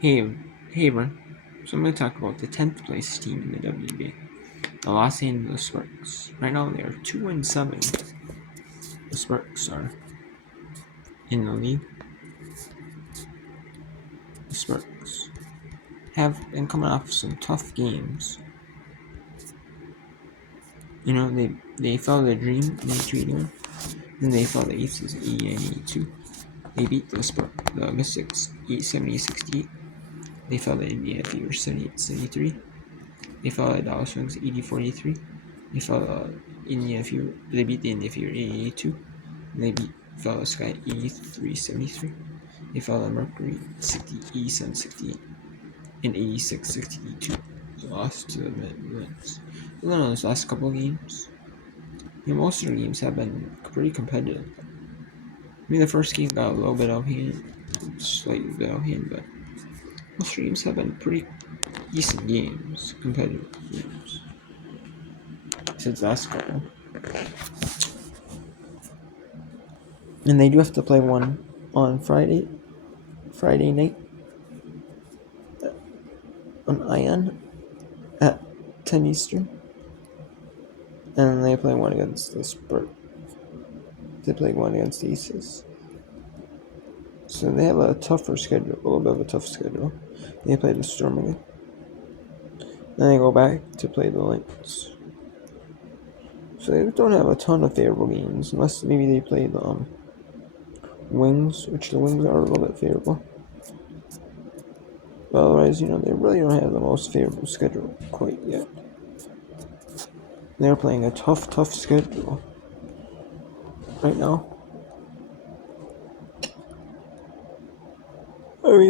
Hey, hey, everyone. So I'm going to talk about the 10th place team in the WNBA, the Los Angeles Sparks. Right now they are 2-7. The Sparks are in the league. The Sparks have been coming off some tough games. You know, they fell the dream in 3-1. Then they fell the Aces 82. They beat the Mystics 70-68. They fell the Indiana Fever 78-73. They fell the Dallas Wings 80-43. They fell the Indiana Fever. They beat the Indiana Fever 82. They fell the Sky 83-73. They fell the Mercury 87-68 and 86-62. They lost to the Mets. But then on those last couple of games, most of the games have been pretty competitive. The first game got a little bit out of hand, slightly bit out of hand, but most of the games have been pretty decent games, competitive games. Since last couple. And they do have to play one on Friday night on Ion at 10 Eastern. And they play one against the Spurs. They play one against the Aces. So they have a tougher schedule, a little bit of a tough schedule. They play the Storm again. Then they go back to play the Lynx. So they don't have a ton of favorable games, unless maybe they play the Wings, which the Wings are a little bit favorable. But otherwise, they really don't have the most favorable schedule quite yet. They're playing a tough schedule right now.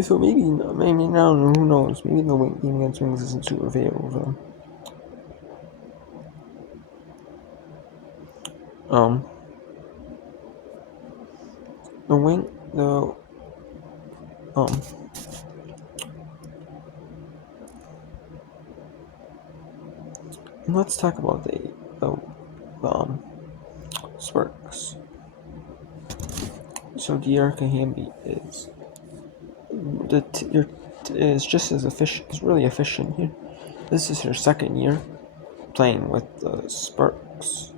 So maybe now, who knows? Maybe the game against Wings isn't super favorable for them. Let's talk about the Sparks. So Diarca Hamby is just as efficient. Is really efficient here. This is her second year playing with the Sparks.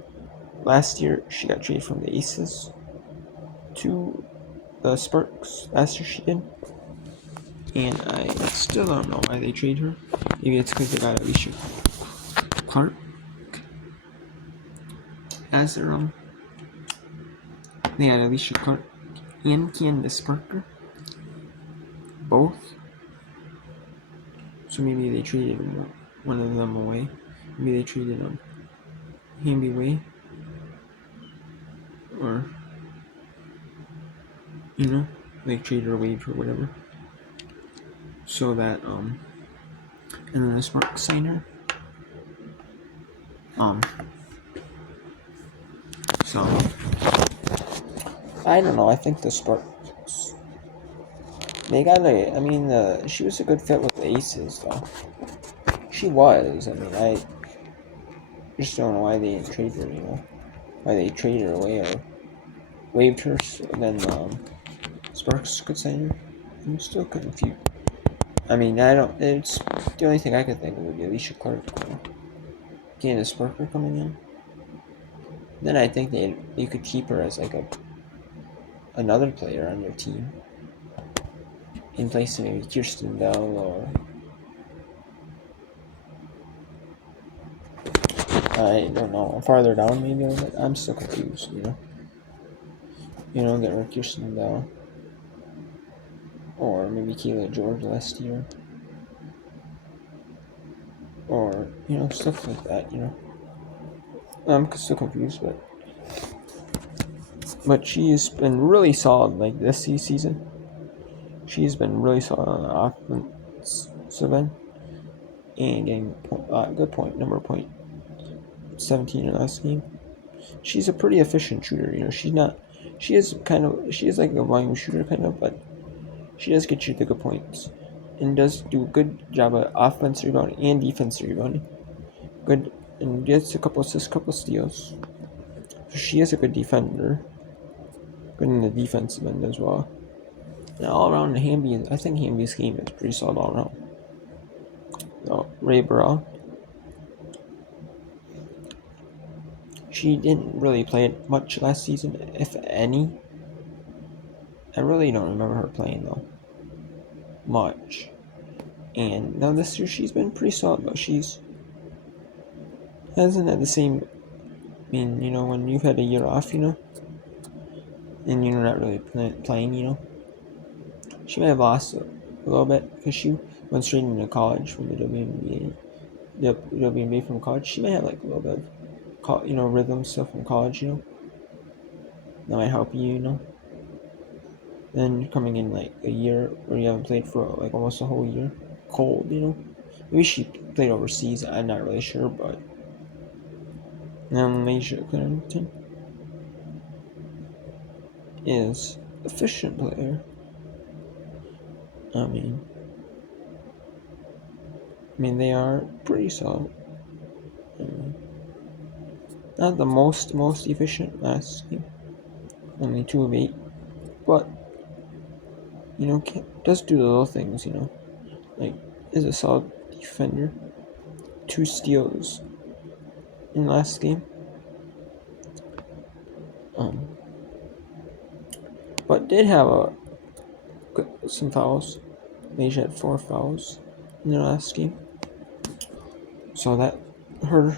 Last year she got traded from the Aces to the Sparks. Last year she did, and I still don't know why they traded her. Maybe it's because they got Alicia Clark as their They had Alicia Clark and Candace Parker, both. So maybe they traded one of them away. Maybe they traded Hamby away, or they traded her away for whatever. So that and then the Sparks signed her. So I don't know. I think the Sparks. They got she was a good fit with the Aces, though. She was. I just don't know why they didn't trade her. Why they traded her away or waived her, and then Sparks could sign her. I'm still confused. I don't. It's the only thing I could think of would be Alicia Clark, Candace Parker coming in. Then I think they could keep her as another player on their team, in place of maybe Kirsten Bell or I don't know, farther down maybe a little bit. I'm still confused. Get rid of Kirsten Bell or maybe Kayla George last year, or stuff like that. I'm still confused, but she's been really solid this season. She's been really solid on the offensive end and getting good number point 17 in last game. She's a pretty efficient shooter. She is like a volume shooter kind of, but she does get you the good points and does do a good job of offensive rebounding and defensive rebounding. Good, and gets a couple assists, couple steals. So she is a good defender. Good in the defensive end as well. And all around Hamby, I think Hamby's game is pretty solid all around. Ray Burrell, she didn't really play it much last season, if any. I really don't remember her playing though much. And now this year she's been pretty solid though. She's hasn't had the same. I mean, when you've had a year off, and you're not really playing, she may have lost a little bit because she went straight into college from the WNBA, the WNBA from college. She may have like a little bit of, rhythm stuff from college, that might help you, Then coming in like a year where you haven't played for like almost a whole year, cold, Maybe she played overseas. I'm not really sure, but now Malaysia Clinton is efficient player. I mean they are pretty solid. Not the most efficient last game, only 2 of 8, but does do the little things. Like is a solid defender. 2 steals in last game. But did have some fouls. Malaysia had 4 fouls in their last game, so that hurt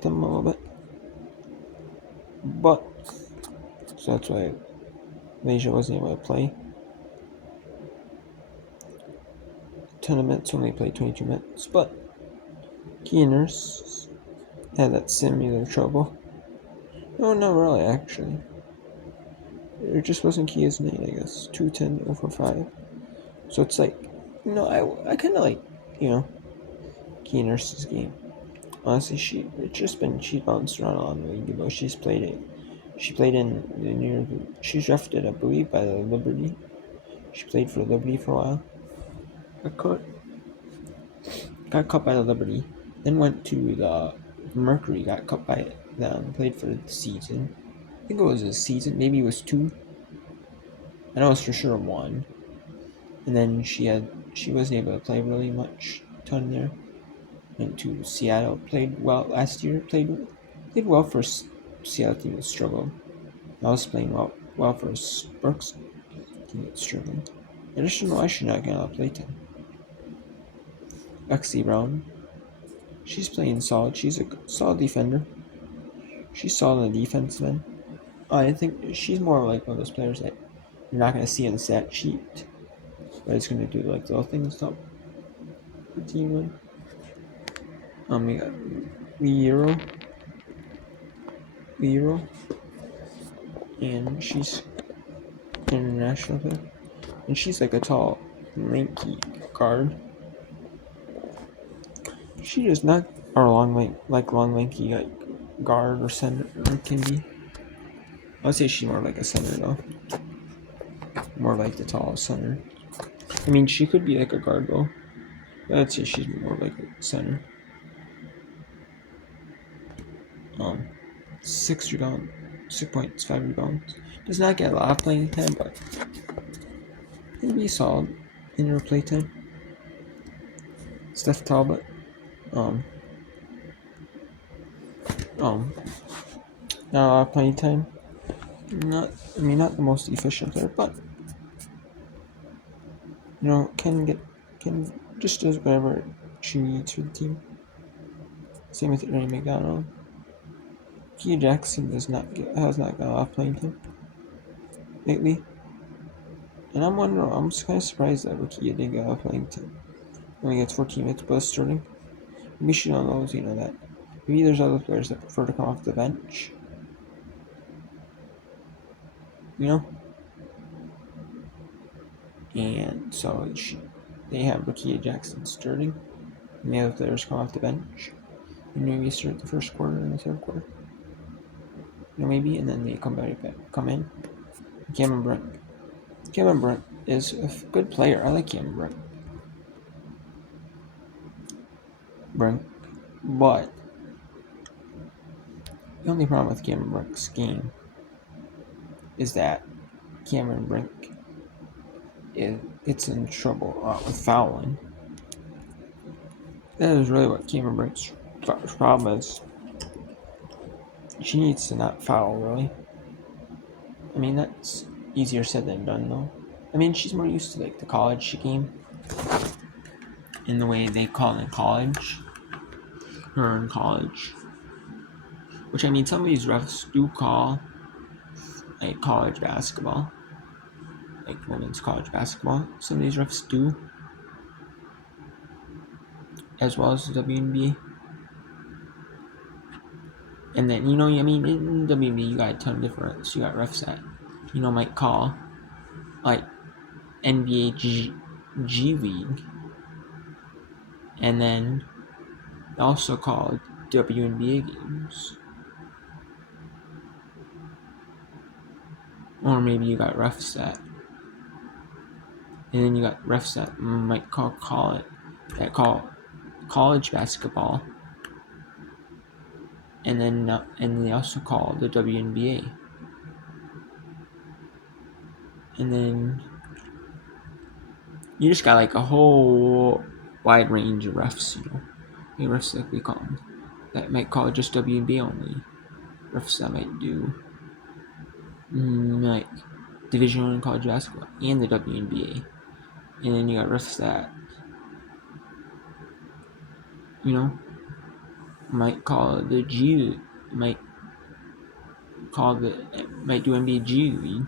them a little bit. But so that's why Malaysia wasn't able to play a ton of minutes. Only played 22 minutes, but Kia Nurse had that similar trouble. No, not really actually. It just wasn't Kia's name, I guess. 210 over 5. So it's like, I kind of like, Kia Nurse's game. Honestly, she's bounced around a lot in the league, but she played in the New York. She's drafted, I believe, by the Liberty. She played for Liberty for a while. Got cut by the Liberty. Then went to the Mercury. Got cut by them. Played for the season. I think it was a season. Maybe it was 2. I know it's for sure 1. And then she wasn't able to play really much ton there. Went to Seattle. Played well last year. Played well for Seattle team that struggled. I was playing well for Sparks team that struggled. I just don't know why she's not getting a lot of playtime. Lexi Brown. She's playing solid. She's a solid defender. She's solid on the defense then. I think she's more like one of those players that you're not going to see on the stat sheet, but it's going to do like the little things to help the team win. We got Lero, and she's an international player, and she's like a tall, lanky guard. She does not are long lanky like guard or center or can be. I would say she's more like a center though. More like the tall center. I mean, she could be like a guard though. But I'd say she's more like a center. 6 rebounds, 6 points, 5 rebounds. Does not get a lot of playing time, but it'd be solid in her playtime. Steph Talbot. Not a lot of playing time. Not the most efficient player, but can just does whatever she needs for the team. Same with Ray McDonald. Kia Jackson has not got a lot of playing time lately, and I'm just kind of surprised that Rakia didn't get a lot of playing time. Only gets 14 minutes, but starting. Maybe she don't know, that maybe there's other players that prefer to come off the bench. And so they have Rakia Jackson starting, and the other players come off the bench, and maybe start the first quarter and the third quarter. Maybe, and then they come in. Cameron Brent is a good player. I like Cameron Brent, but the only problem with Cameron Brent's game is that Cameron Brink gets in trouble with fouling. That is really what Cameron Brink's problem is. She needs to not foul, really. I mean, that's easier said than done, though. I mean, she's more used to like the college game in the way they call it in college. Her in college, which I mean, some of these refs do call like college basketball, like women's college basketball. Some of these refs do, as well as the WNBA. And then I mean, in WNBA you got a ton of different. So you got refs that might call like NBA G League, and then also call WNBA games. Or maybe you got refs that, and then you got refs that might call college basketball, and then and they also call the WNBA, and then you just got like a whole wide range of refs, the refs like we call them, that might call just WNBA only, refs that might do like Division I college basketball and the WNBA, and then you got refs that might call the G, might might do NBA G League,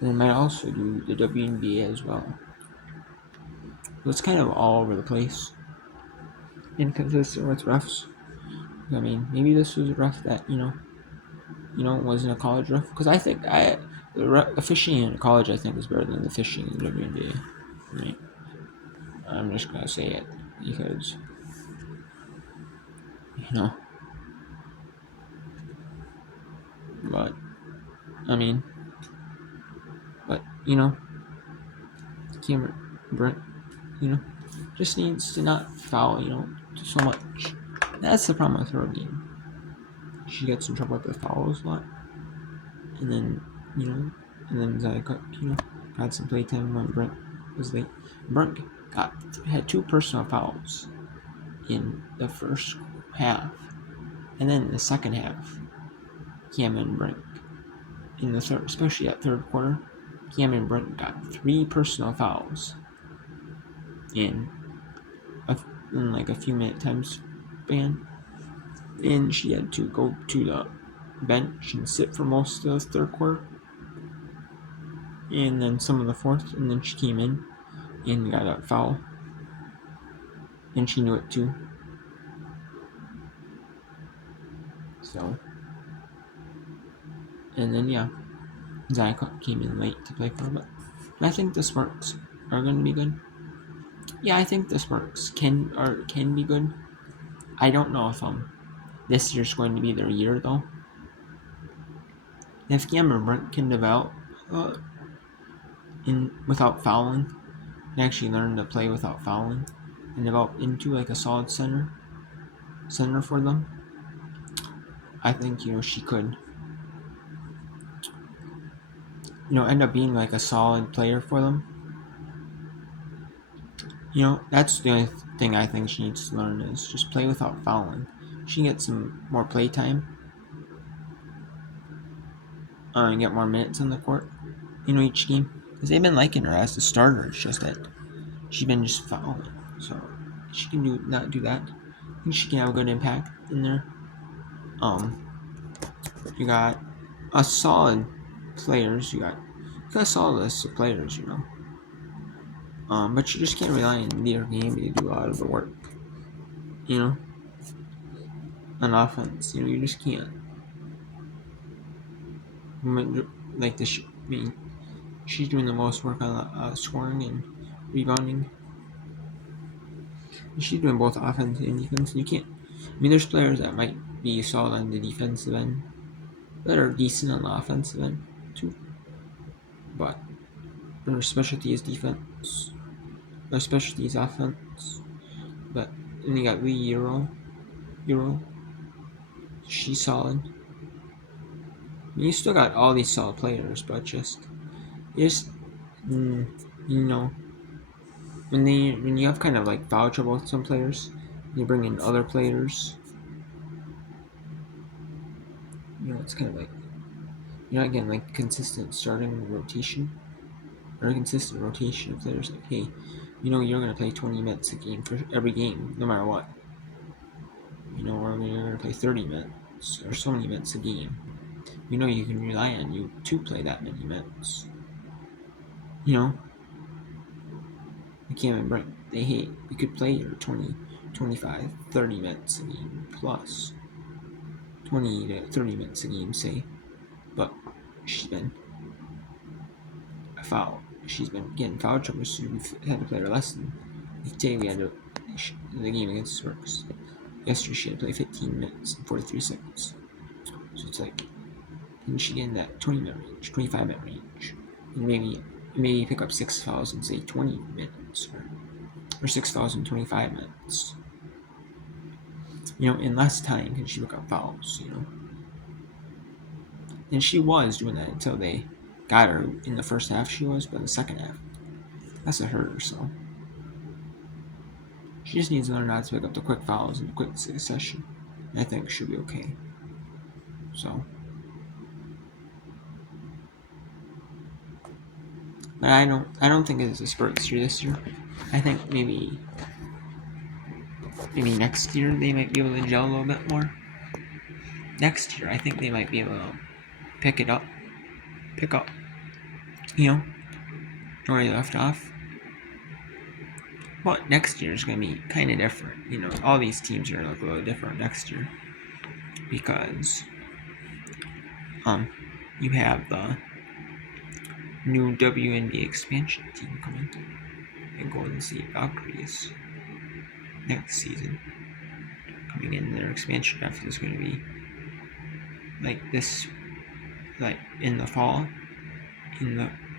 and it might also do the WNBA as well. So it's kind of all over the place, inconsistent with refs. I mean, maybe this was a ref that wasn't a college ref, because I think the fishing in college I think is better than the fishing in the WNBA. Right? I'm just gonna say it because but I mean, but Cameron Brent, just needs to not foul, so much. That's the problem with her game. She gets in trouble with the fouls a lot, and then Zaya Cook, had some playtime when Brent was late. Brent had 2 personal fouls in the first half, and then in the second half, Cameron Brent in the third, especially at third quarter, Cameron Brent got 3 personal fouls in like a few minute time span, and she had to go to the bench and sit for most of the third quarter, and then some of the fourth, and then she came in and got a foul, and she knew it too. So, and then Zaya came in late to play for her, but I think the Sparks are going to be good. Yeah, I think the Sparks can be good. I don't know if this year's going to be their year though. If Cameron Brent can develop without fouling, and actually learn to play without fouling, and develop into like a solid center for them, I think she could end up being like a solid player for them. That's the only thing I think she needs to learn is just play without fouling. She can get some more play time, and get more minutes on the court, each game. Because they've been liking her as the starter. It's just that she's been just fouling. So she can not do that. I think she can have a good impact in there. You got a solid players. You got a solid list of players. But you just can't rely on their game to do a lot of the work. On offense, you just can't. Like this, she's doing the most work on scoring and rebounding. She's doing both offense and defense. You can't. There's players that might be solid on the defensive end that are decent on the offensive end too, but their specialty is defense. Their specialty is offense. But then you got Lee Euro. She's solid. You still got all these solid players, but you You know, when you have kind of like foul trouble with some players, you bring in other players. It's kind of like you're not getting like consistent starting rotation or a consistent rotation of players. Like, hey, you're gonna play 20 minutes a game for every game, no matter what. Or you're gonna play 30 minutes or so many minutes a game. You can rely on you to play that many minutes. You can't remember. They hate. You could play your 20, 25, 30 minutes a game plus 20 to 30 minutes a game, say. But she's been a foul. She's been getting foul trouble, so we've had to play her less than. Today we had to. The game against Sparks. Yesterday she had to play 15 minutes and 43 seconds. So it's like, didn't she get in that 20-minute range, 25-minute range? And maybe pick up 6 fouls in, say, 20 minutes, or 6 fouls in 25 minutes. In less time can she pick up fouls, And she was doing that until they got her in the first half, she was, but in the second half, that's a hurt her, so. She just needs to learn how to pick up the quick fouls in quick succession. And I think she'll be okay. So. But I don't think it's a Spurs year this year. I think maybe next year they might be able to gel a little bit more. Next year I think they might be able to pick up where they left off. But next year is going to be kind of different. All these teams are going to look a little different next year because you have the new WNBA expansion team coming, the Golden State Valkyries next season. Coming in, their expansion draft is going to be like this, like in the fall,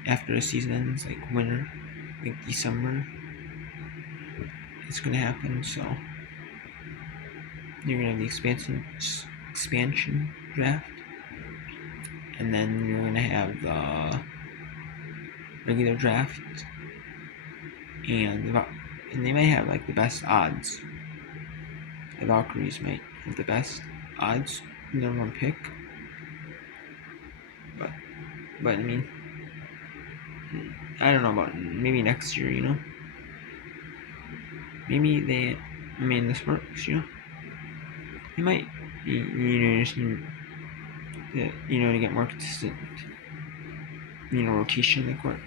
after the season ends, like winter, like December. It's going to happen. So you're going to have the expansion draft, and then you're going to have the regular draft, and they might have like the best odds. The Valkyries might have the best odds, number one pick. But I mean, I don't know about maybe next year. Maybe the Sparks, they might, just need to get more consistent, rotation in the court.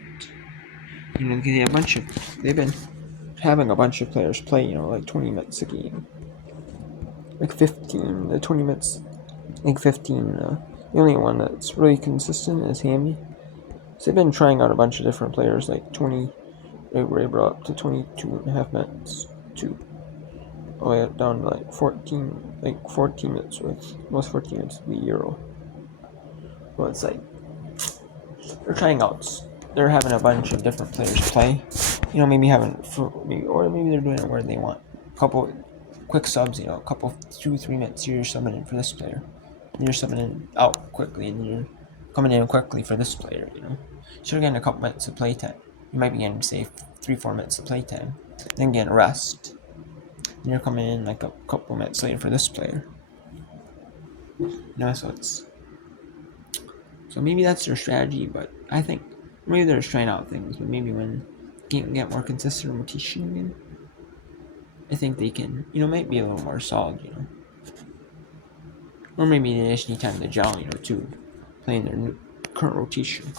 Because they've been having a bunch of players play, like 20 minutes a game. Like 15 to 20 minutes, like 15. The only one that's really consistent is Hammy. So they've been trying out a bunch of different players, like 20, they brought up to 22.5 minutes, to all the way down to like 14 minutes with most 14 minutes of the Euro. Well, it's like they're having a bunch of different players play. Maybe they're doing it where they want a couple quick subs. A couple 2-3 minutes. You're subbing in for this player. You're subbing in out quickly, and you're coming in quickly for this player. So you're getting a couple minutes of playtime. You might be getting, say, 3-4 minutes of playtime, then getting a rest. And you're coming in like a couple minutes later for this player. So maybe that's their strategy, but I think maybe they're just trying out things. But maybe when they can get more consistent rotation again, I think they can, might be a little more solid, Or maybe they just need time to gel, too, playing their current rotation.